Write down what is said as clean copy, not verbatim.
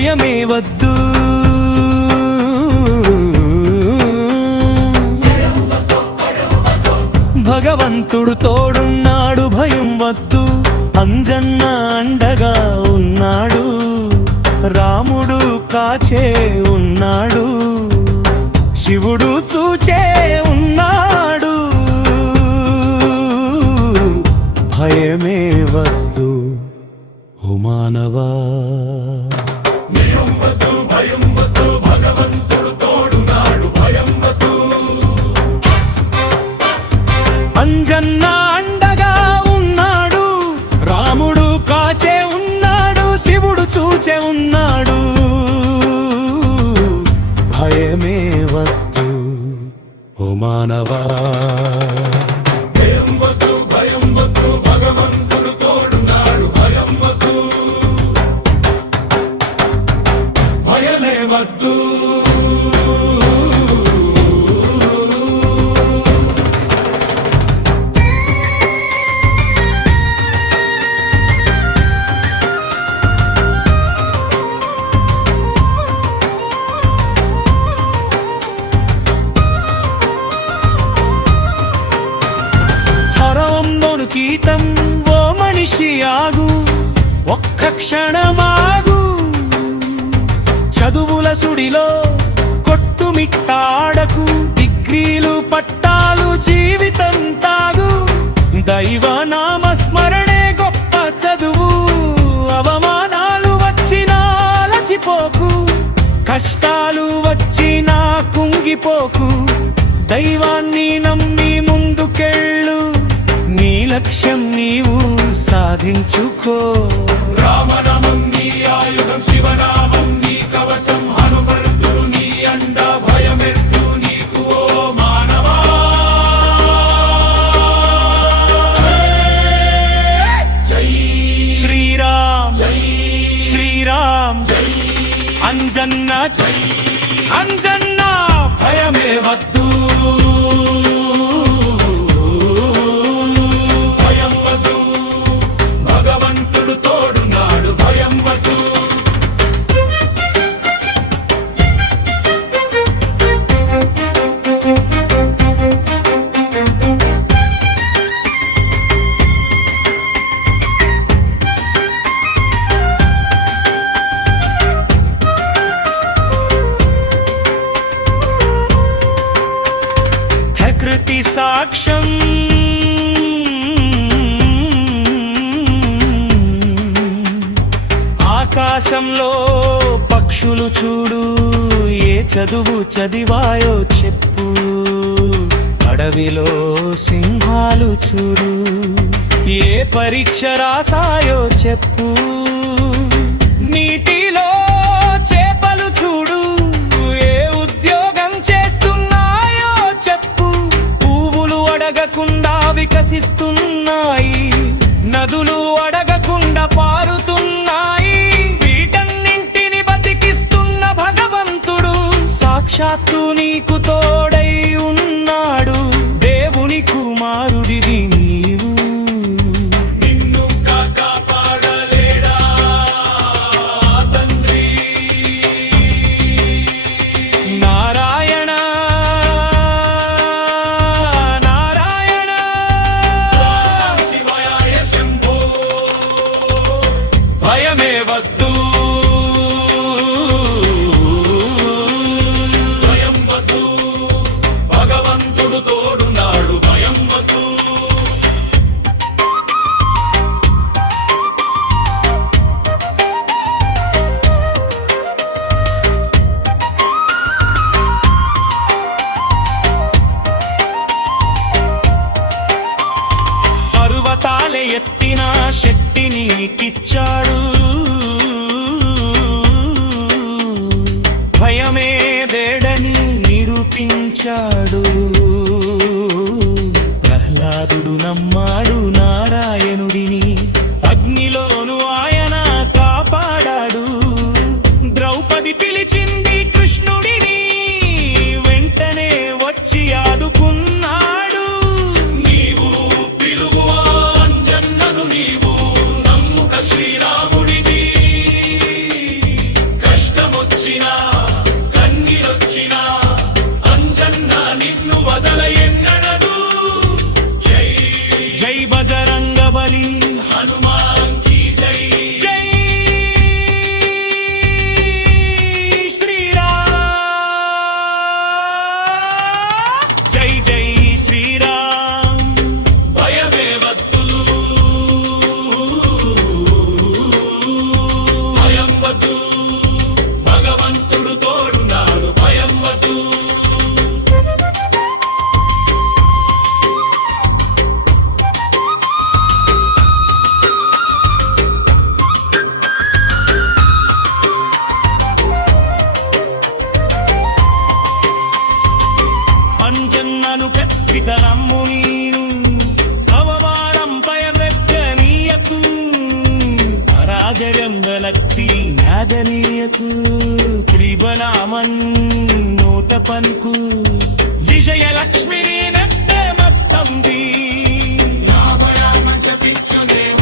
భయమే వద్దు. భగవంతుడు తోడున్నాడు, భయం వద్దు. అంజన్న అండగా ఉన్నాడు, రాముడు కాచే ఉన్నాడు, శివుడు చూచే ఉన్నాడు. భయమే వద్దు ఓ మానవా. భయం వద్దు, భగవంతుడు తోడున్నాడు, భయం వద్దు. అంజన్న అండగా ఉన్నాడు, రాముడు కాచే ఉన్నాడు, శివుడు చూచే ఉన్నాడు. భయమే వద్దు ఓ మానవా. భయం వద్దు, భయం వద్దు, భగవంతుడు తోడున్నాడు, భయం వద్దు. భయమే వద్దు. గీతం ఓ మనిషి ఆగు, ఒక్క క్షణమాగు. చదువుల సుడిలో కొట్టుమిట్టాడకు, డిగ్రీలు పట్టాలు జీవితం తాగు. దైవ నామస్మరణే గొప్ప చదువు, అవమానాలు వచ్చినా అలసిపోకు, కష్టాలు వచ్చినా కుంగిపోకు. దైవాన్ని నమ్మి ముందుకెళ్ళు, నీ లక్ష్యం నీవు సాధించుకో. రామనామం నీ ఆయుధం, శివనామం నీ కవచం, హనుమంతుడు నీ అండ, భయమెద్దు నీకు ఓ మానవా. జై శ్రీరామ్, జై శ్రీరామ్, జై అంజన్న, జై అంజన్న. భయమే వద్దు. భగవంతుడు తోడున్నాడు, భయం వద్దు. ప్రకృతి సాక్ష్యం ఆకాశంలో పక్షులు చూడు, ఏ చదువు చదివాయో చెప్పు. అడవిలో సింహాలు చూడు, ఏ పరీక్ష రాసాయో చెప్పు. నీటిలో చేపలు చూడు, ఏ ఉద్యోగం చేస్తున్నాయో చెప్పు. పువ్వులు అడగకుండా వికసిస్తున్నాయి, నదులు అడగకుండా పారుతున్నాయి. వీటన్నింటిని బతికిస్తున్న భగవంతుడు సాక్షాత్తు నీకు తోడై ఉన్నాడు. దేవుని కుమారుడివి నీవు, నిన్ను కాపాడలేడా తండ్రి. నారాయణ నారాయణ. శివాయ శంభో. భయమే వద్దు. భయం వద్దు, భగవంతుడు తోడున్నాడు, భయం వద్దు. పర్వతాలే ఎత్తిన శక్తిని నీకిచ్చాడు, భయమే దేడని నిరూపించాడు. ప్రహ్లాదుడు నమ్మాడు నారాయణుడిని, అగ్నిలోను ఆయన కాపాడాడు. ద్రౌపది పిలిచింది కృష్ణుడిని, వెంటనే వచ్చి ఆదుకున్నాడు. నీవు పిలువు అంజన్నను, నీవు నమ్ముక శ్రీరాముడిని. నాను కత్తితరమ్ము నీను అవమానం భయమెక్కనీయకు పరాజయంగలత్తి నాగనీయకు త్రిబనామన్ నోట పలుకు విజయలక్ష్మిని నమ్మస్తంది రామ రామ జపించు దేవ